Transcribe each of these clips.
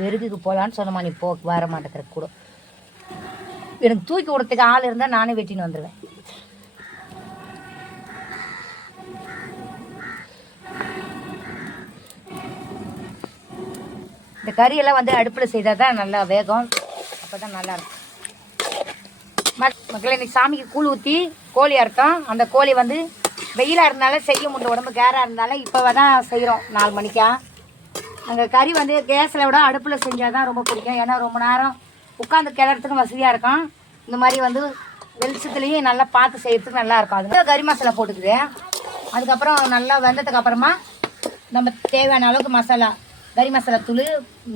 வெறுகுக்கு போகலான்னு சொன்னம்மா நீ போ வர மாட்டேங்கிற கூட. எனக்கு தூக்கி விடுறதுக்கு ஆள் இருந்தால் நானே வெட்டின்னு வந்துடுவேன் இந்த கறியெல்லாம் வந்து அடுப்பில் செய்தால் தான் நல்லா வேகம். அப்போ தான் நல்லாயிருக்கும் மக்களை இன்னைக்கு சாமிக்கு கூழ் ஊற்றி கோழி அறுத்தோம். அந்த கோழி வந்து வெயிலாக இருந்தாலும் செய்ய முடியல உடம்பு கேராக இருந்தாலும் இப்போ தான் செய்கிறோம் நாலு மணிக்கா. அங்கே கறி வந்து கேஸில் விட அடுப்பில் செஞ்சால் தான் ரொம்ப பிடிக்கும். ஏன்னா ரொம்ப நேரம் உட்காந்து கிளறதுக்கும் வசதியாக இருக்கும். இந்த மாதிரி வந்து வெளிச்சத்துலேயும் நல்லா பார்த்து செய்கிறதுக்கு நல்லா இருக்கும். அது கறி மசாலா போட்டுக்குது. அதுக்கப்புறம் நல்லா வெந்ததுக்கு அப்புறமா நம்ம தேவையான அளவுக்கு மசாலா கறி மசாலா தூள்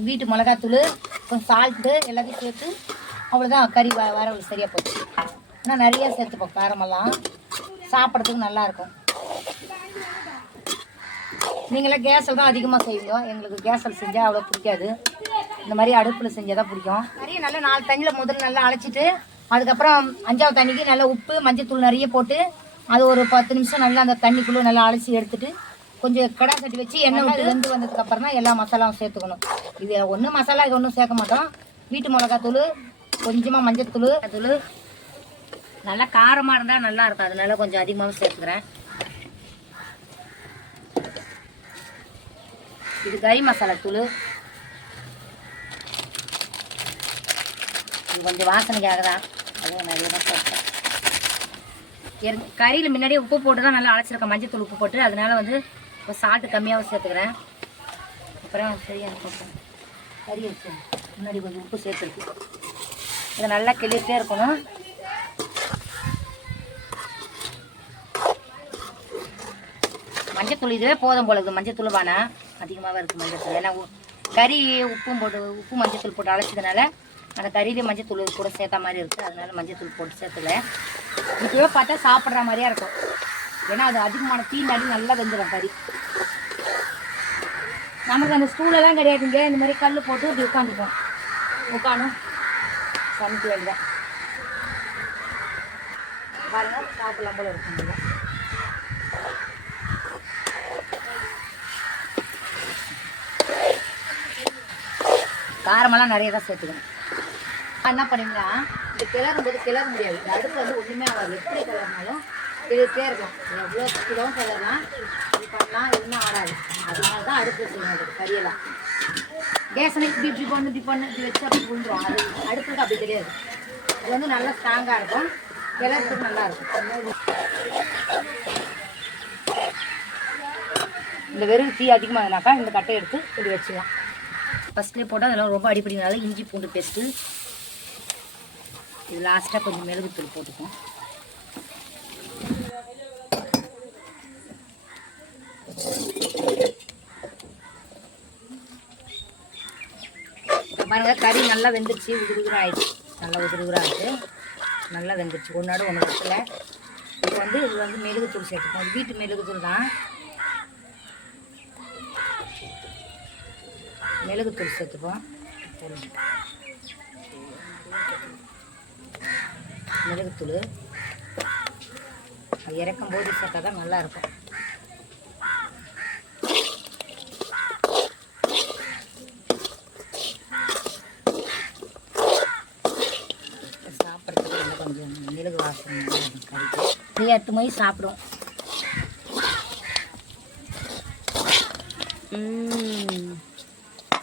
வீட்டு மிளகாத்தூள் கொஞ்சம் சால்ட்டு எல்லாத்தையும் சேர்த்து அவ்வளோதான் கறி வ வரவு சரியாக போச்சு. ஆனால் நிறைய சேர்த்துப்போம். காரமெல்லாம் சாப்பிட்றதுக்கு நல்லாயிருக்கும் நீங்களாம் கேஸில் தான் அதிகமாக செய்வீங்க. எங்களுக்கு கேஸில் செஞ்சால் அவ்வளோ பிடிக்காது. இந்த மாதிரி அடுப்பில் செஞ்சால் தான் பிடிக்கும். நிறைய நல்லா நாலு தண்ணியில் முதல்ல நல்லா அழைச்சிட்டு அதுக்கப்புறம் அஞ்சாவது தண்ணிக்கு நல்லா உப்பு மஞ்சத்தூள் நிறைய போட்டு அது ஒரு பத்து நிமிஷம் நல்லா அந்த தண்ணிக்குள்ளே நல்லா அலசி எடுத்துட்டு கொஞ்சம் கடா கட்டி வச்சு எண்ணெய் விட்டு வெந்து வந்ததுக்கு அப்புறம் தான் எல்லா மசாலாவும் சேர்த்துக்கணும். இது ஒன்றும் மசாலா இது ஒன்றும் சேர்க்க மாட்டோம். வீட்டு மிளகாத்தூள் கொஞ்சமாக மஞ்சத்தூள் தூள் நல்லா காரமாக இருந்தால் நல்லா இருக்கும். அதனால கொஞ்சம் அதிகமாகவும் சேர்த்துக்கிறேன். இது கறி மசாலா தூள். இது கொஞ்சம் வாசனைக்காக தான் அதுவும் நிறைய தான் சேர்த்தேன் ஏற்க- கறியில் முன்னாடியே உப்பு போட்டு தான் நல்லா அழைச்சிருக்கேன் மஞ்சள் தூள் உப்பு போட்டு. அதனால வந்து இப்போ சால்ட்டு கம்மியாகவும் சேர்த்துக்கிறேன். அப்புறம் சரியாக போட்டேன். கறி வச்சு முன்னாடி கொஞ்சம் உப்பு சேர்த்துருக்கு. இதை நல்லா கிளிட்டே இருக்கணும். மஞ்சத்தூள் இதுவே போதும் போல இருக்குது. மஞ்சத்தூள் வேணாம் அதிகமாகவே இருக்குது மஞ்சத்தூள். ஏன்னா உ- கறி உப்பும் போட்டு உப்பு மஞ்சத்தூள் போட்டு அழைச்சதுனால அந்த கறியிலே மஞ்சத்தூள் கூட சேர்த்த மாதிரி இருக்குது அதனால மஞ்சத்தூள் போட்டு சேர்த்துல இதுவே பார்த்தா சாப்பிட்ற மாதிரியா இருக்கும். ஏன்னா அது அதிகமான தீண்டாடி நல்லா வெந்துடும் கறி. நமக்கு அந்த ஸ்டூலெல்லாம் கிடையாதுங்க. இந்த மாதிரி கல் போட்டு இப்படி உட்காந்துப்போம். உட்காணும் சமைக்க வேண்டியதான் பாருங்கள் சாப்பிடலாம் போல இருக்கும் காரமெல்லாம் நிறைய தான் சேர்த்துக்கணும். என்ன பண்ணுவீங்கன்னா இந்த கிளறும் போது கிளற முடியாது. இந்த அடுப்பு வந்து ஒன்றுமே ஆகாது. எப்படி கிளறினாலும் கிளறிட்டே இருக்கும் எவ்வளோ கிலோவும் கிளறலாம். இது பண்ணலாம் எதுவுமே ஆடாது அதனால தான் அடுப்பு வச்சுக்கணும். அது கறியெல்லாம் கேசனை இப்படி இப்படி பண்ணு இப்படி பண்ணு இப்படி வச்சு அப்படி விழுந்துடும் அது அடுப்புக்கு அப்படி கிடையாது இது வந்து நல்லா ஸ்ட்ராங்காக இருக்கும். கிளறதுக்கு நல்லா இருக்கும். இந்த வெறும் தீ அதிகமாகனாக்கா இந்த கட்டை எடுத்து இப்படி வச்சுக்கலாம் ஃபஸ்ட்லேயே போட்டால் அதெல்லாம் ரொம்ப அடிப்படினால இஞ்சி பூண்டு பேஸ்ட்டு. இது லாஸ்ட்டாக கொஞ்சம் மிளகுத்தூள் போட்டுப்போம். பாருங்க கறி நல்லா வெந்துருச்சு. உதிரி உதிரம் ஆயிடுச்சு. நல்லா உதிரி உதிரம் நல்லா வெந்துருச்சு. ஒன்றாடு ஒன்று இடத்துல இப்போ வந்து இது வந்து மெழுகுத்தூள் சேர்த்துப்போம். வீட்டு மெழுகுத்தூள் தான். மிளகுத்தூள் சேர்த்துப்போம். மிளகுத்தூள் அது இறக்கும் போது சேர்த்தா தான் நல்லா இருக்கும். சாப்பிட்றதுக்கு கொஞ்சம் மிளகு வாசனை நல்லா இருக்கும். கறிக்கு. இது எட்டு மணி சாப்பிடும்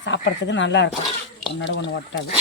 சாப்பிட்றதுக்கு நல்லாயிருக்கும். ஒன்றோட ஒன்று ஒட்டாது.